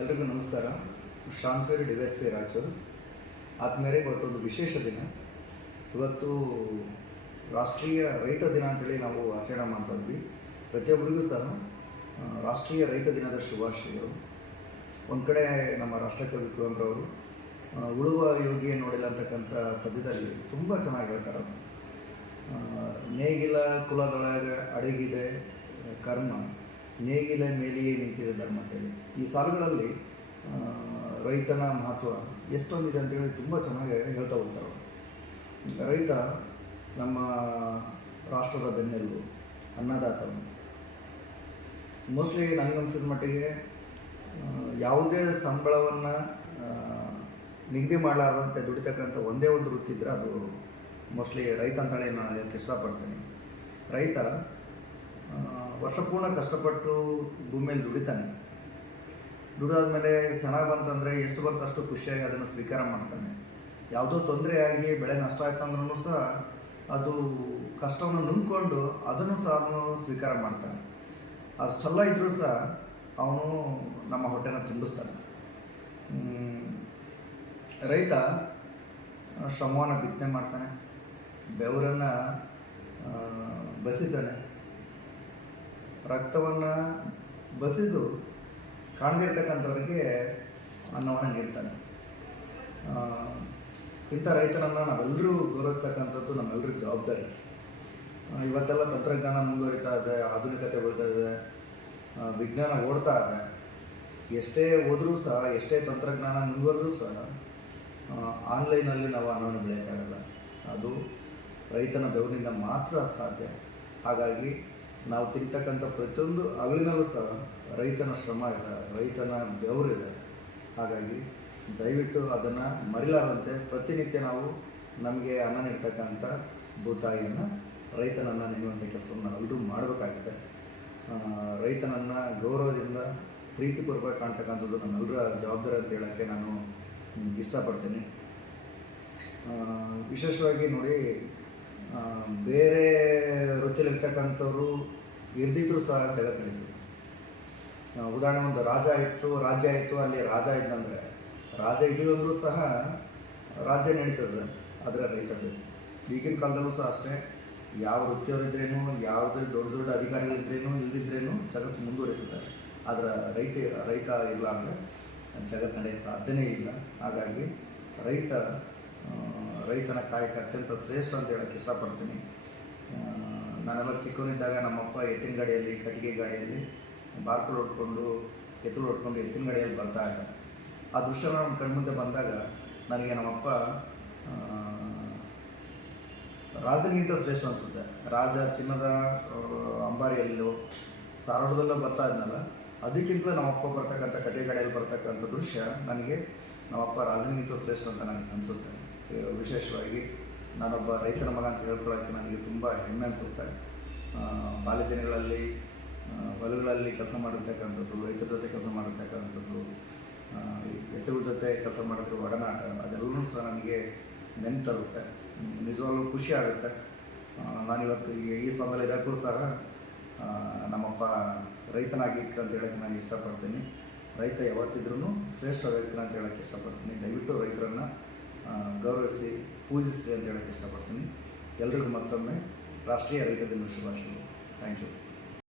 ಎಲ್ರಿಗೂ ನಮಸ್ಕಾರ. ಶಾಂತವೇರಿ ಡಿವೈಎಸ್ಪಿ ರಾಯಚೂರು. ಆದಮೇಲೆ ಇವತ್ತೊಂದು ವಿಶೇಷ ದಿನ. ಇವತ್ತು ರಾಷ್ಟ್ರೀಯ ರೈತ ದಿನ ಅಂತೇಳಿ ನಾವು ಆಚರಣೆ ಮಾಡ್ತಾ ಇದ್ವಿ. ಪ್ರತಿಯೊಬ್ಬರಿಗೂ ಸಹ ರಾಷ್ಟ್ರೀಯ ರೈತ ದಿನದ ಶುಭಾಶಯಗಳು. ಒಂದು ಕಡೆ ನಮ್ಮ ರಾಷ್ಟ್ರಕವಿ ಕುವೆಂಪುರವರು ಉಳುವ ಯೋಗಿಯೇ ನೋಡಿಲ್ಲ ಅಂತಕ್ಕಂಥ ಪದ್ಯದಲ್ಲಿ ತುಂಬ ಚೆನ್ನಾಗಿ ಹೇಳ್ತಾರೆ. ನೇಗಿಲ ಕುಲದೊಳಗ ಅಡಗಿದೆ ಕರ್ಮ, ನೇಗಿಲ ಮೇಲೆಯೇ ನಿಂತಿದೆ ಧರ್ಮ ಅಂತೇಳಿ ಈ ಸಾಲುಗಳಲ್ಲಿ ರೈತನ ಮಹತ್ವ ಎಷ್ಟೊಂದಿದೆ ಅಂತೇಳಿ ತುಂಬ ಚೆನ್ನಾಗಿ ಹೇಳ್ತಾ ಹೋಗ್ತಾರೆ. ರೈತ ನಮ್ಮ ರಾಷ್ಟ್ರದ ಬೆನ್ನೆಲುಬು, ಅನ್ನದಾತನು. ಮೋಸ್ಟ್ಲಿ ನನಗನ್ಸಿದ ಮಟ್ಟಿಗೆ ಯಾವುದೇ ಸಂಬಳವನ್ನು ನಿಗದಿ ಮಾಡಲಾರದಂತೆ ದುಡಿತಕ್ಕಂಥ ಒಂದೇ ಒಂದು ವೃತ್ತಿ ಇದ್ದರೆ ಅದು ಮೋಸ್ಟ್ಲಿ ರೈತ ಅಂತೇಳಿ ನಾನು ಹೇಳಕ್ಕೆ ಇಷ್ಟಪಡ್ತೀನಿ. ರೈತ ವರ್ಷ ಪೂರ್ಣ ಕಷ್ಟಪಟ್ಟು ಭೂಮಿಯಲ್ಲಿ ದುಡಿತಾನೆ. ದುಡಿದಾದ್ಮೇಲೆ ಚೆನ್ನಾಗಿ ಬಂತಂದರೆ ಎಷ್ಟು ಬರ್ತೋ ಅಷ್ಟು ಖುಷಿಯಾಗಿ ಅದನ್ನು ಸ್ವೀಕಾರ ಮಾಡ್ತಾನೆ. ಯಾವುದೋ ತೊಂದರೆಯಾಗಿ ಬೆಳೆ ನಷ್ಟ ಆಯ್ತು ಅಂದ್ರೂ ಸಹ ಅದು ಕಷ್ಟವನ್ನು ನುಂಗ್ಕೊಂಡು ಅದನ್ನು ಸಹ ಅವನು ಸ್ವೀಕಾರ ಮಾಡ್ತಾನೆ. ಅಷ್ಟೆಲ್ಲ ಇದ್ದರೂ ಸಹ ಅವನು ನಮ್ಮ ಹೊಟ್ಟೆನ ತುಂಬಿಸ್ತಾನೆ. ರೈತ ಶ್ರಮವನ್ನು ಬಿತ್ತನೆ ಮಾಡ್ತಾನೆ, ಬೆವರನ್ನು ಬಸಿತಾನೆ, ರಕ್ತವನ್ನು ಬಸಿದು ಕಾಣದೇ ಇರ್ತಕ್ಕಂಥವ್ರಿಗೆ ಅನ್ನವನ್ನು ನೀಡ್ತಾನೆ. ಇಂಥ ರೈತನನ್ನು ನಾವೆಲ್ಲರೂ ಗೌರವಿಸ್ತಕ್ಕಂಥದ್ದು ನಮ್ಮೆಲ್ಲರ ಜವಾಬ್ದಾರಿ. ಇವತ್ತೆಲ್ಲ ತಂತ್ರಜ್ಞಾನ ಮುಂದುವರಿತಾ ಇದೆ, ಆಧುನಿಕತೆ ಬೆಳೀತಾ ಇದೆ, ವಿಜ್ಞಾನ ಓಡ್ತಾ ಇದೆ. ಎಷ್ಟೇ ಹೋದರೂ ಸಹ, ಎಷ್ಟೇ ತಂತ್ರಜ್ಞಾನ ಮುಂದುವರೆದ್ರೂ ಸಹ ಆನ್ಲೈನಲ್ಲಿ ನಾವು ಅನ್ನವನ್ನು ಬೆಳೆಯೋಕ್ಕಾಗಲ್ಲ. ಅದು ರೈತನ ಬೆವರಿನಿಂದ ಮಾತ್ರ ಸಾಧ್ಯ. ಹಾಗಾಗಿ ನಾವು ತಿಂತಕ್ಕಂಥ ಪ್ರತಿಯೊಂದು ಅಗಳಿನಲ್ಲೂ ಸಹ ರೈತನ ಶ್ರಮ ಇದೆ, ರೈತನ ಬೆವರಿದೆ. ಹಾಗಾಗಿ ದಯವಿಟ್ಟು ಅದನ್ನು ಮರಿಲಾರದಂತೆ ಪ್ರತಿನಿತ್ಯ ನಾವು ನಮಗೆ ಅನ್ನ ನೀಡ್ತಕ್ಕಂಥ ಭೂತಾಯಿಯನ್ನು, ರೈತನನ್ನು ನೆನೆಯುವಂಥ ಕೆಲಸವನ್ನು ನಾವೆಲ್ಲರೂ ಮಾಡಬೇಕಾಗಿದೆ. ರೈತನನ್ನು ಗೌರವದಿಂದ ಪ್ರೀತಿಪೂರ್ವಕ ಕಾಣ್ತಕ್ಕಂಥದ್ದು ನಮ್ಮೆಲ್ಲರ ಜವಾಬ್ದಾರಿ ಅಂತ ಹೇಳೋಕ್ಕೆ ನಾನು ಇಷ್ಟಪಡ್ತೀನಿ. ವಿಶೇಷವಾಗಿ ನೋಡಿ, ಬೇರೆ ವೃತ್ತಿಯಲ್ಲಿರ್ತಕ್ಕಂಥವ್ರು ಇರ್ದಿದ್ರೂ ಸಹ ಜಗತ್ತಿತ್ತು. ಉದಾಹರಣೆ, ಒಂದು ರಾಜ್ಯ ಇತ್ತು, ಅಲ್ಲಿ ರಾಜ ಇದ್ದಂದರೆ, ರಾಜ ಇದ್ದಂದ್ರೂ ಸಹ ರಾಜ್ಯ ನಡೀತದೆ, ಆದರೆ ರೈತ ಬೇಕು. ಈಗಿನ ಕಾಲದಲ್ಲೂ ಸಹ ಅಷ್ಟೇ. ಯಾವ ವೃತ್ತಿಯವರಿದ್ರೇನು, ಯಾವುದೇ ದೊಡ್ಡ ದೊಡ್ಡ ಅಧಿಕಾರಿಗಳಿದ್ರೇನು ಇಲ್ದಿದ್ರೇನು ಜಗತ್ತು ಮುಂದುವರಿತಿದ್ದಾರೆ. ಆದರೆ ರೈತ ಇಲ್ಲ ಅಂದರೆ ಜಗತ್ತು ನಡೆಯೋಕ್ಕೆ ಸಾಧ್ಯನೇ ಇಲ್ಲ. ಹಾಗಾಗಿ ರೈತನ ಕಾಯಕ ಅತ್ಯಂತ ಶ್ರೇಷ್ಠ ಅಂತ ಹೇಳೋಕ್ಕೆ ಇಷ್ಟಪಡ್ತೀನಿ. ನಾನೆಲ್ಲ ಚಿಕ್ಕವನಿದ್ದಾಗ ನಮ್ಮಪ್ಪ ಎತ್ತಿನ ಗಾಡಿಯಲ್ಲಿ, ಕಟ್ಟಿಗೆ ಗಾಡಿಯಲ್ಲಿ ಬಾರ್ಕೋಡ್ ಹೊಡ್ಕೊಂಡು ಎತ್ತಿನ ಗಾಡಿಯಲ್ಲಿ ಬರ್ತಾ ಇದ್ದ. ಆ ದೃಶ್ಯ ನಮ್ಮ ಕಣ್ಮುಂದೆ ಬಂದಾಗ ನನಗೆ ನಮ್ಮಪ್ಪ ರಾಜನಿಗಿಂತ ಶ್ರೇಷ್ಠ ಅನಿಸುತ್ತೆ. ರಾಜ ಚಿನ್ನದ ಅಂಬಾರಿಯಲ್ಲೋ ಸಾರೋಟದಲ್ಲೋ ಬರ್ತಾ ಇದ್ನಲ್ಲ, ಅದಕ್ಕಿಂತಲೂ ನಮ್ಮಪ್ಪ ಬರ್ತಕ್ಕಂಥ ಕಟ್ಟಿಗೆ ಗಾಡಿಯಲ್ಲಿ ಬರ್ತಕ್ಕಂಥ ದೃಶ್ಯ ನನಗೆ ನಮ್ಮಪ್ಪ ರಾಜನಿಗಿಂತ ಶ್ರೇಷ್ಠ ಅಂತ ನನಗೆ ಅನಿಸುತ್ತೆ. ವಿಶೇಷವಾಗಿ ನಾನೊಬ್ಬ ರೈತನ ಮಗ ಅಂತ ಹೇಳ್ಕೊಳ್ಳೋಕ್ಕೆ ನನಗೆ ತುಂಬ ಹೆಮ್ಮೆ ಅನಿಸುತ್ತೆ. ಬಾಲ್ಯ ದಿನಗಳಲ್ಲಿ ಹೊಲಗಳಲ್ಲಿ ಕೆಲಸ ಮಾಡಿರ್ತಕ್ಕಂಥದ್ದು, ರೈತರ ಜೊತೆ ಕೆಲಸ ಮಾಡಿರ್ತಕ್ಕಂಥದ್ದು, ಎತ್ತುಗಳ ಜೊತೆ ಕೆಲಸ ಮಾಡಿರೋ ಒಡನಾಟ, ಅದೆಲ್ಲವೂ ಸಹ ನನಗೆ ನೆನಪು ತರುತ್ತೆ. ನಿಜವಾಗ್ಲೂ ಖುಷಿ ಆಗುತ್ತೆ. ನಾನಿವತ್ತು ಈ ಸಮಯದಲ್ಲಿ ಇರೋಕ್ಕೂ ಸಹ ನಮ್ಮಪ್ಪ ರೈತನಾಗಿತ್ತು ಅಂತ ಹೇಳೋಕ್ಕೆ ನಾನು ಇಷ್ಟಪಡ್ತೀನಿ. ರೈತ ಯಾವತ್ತಿದ್ರೂ ಶ್ರೇಷ್ಠ ರೈತನ ಅಂತ ಹೇಳೋಕ್ಕೆ ಇಷ್ಟಪಡ್ತೀನಿ. ದಯವಿಟ್ಟು ರೈತರನ್ನು ಗೌರವಿಸಿ, ಪೂಜಿಸಿ ಅಂತ ಹೇಳೋಕ್ಕೆ ಇಷ್ಟಪಡ್ತೀನಿ. ಎಲ್ರಿಗೂ ಮತ್ತೊಮ್ಮೆ ರಾಷ್ಟ್ರೀಯ ರೈತ ದಿನದ ಶುಭಾಶಯಗಳು. Thank you.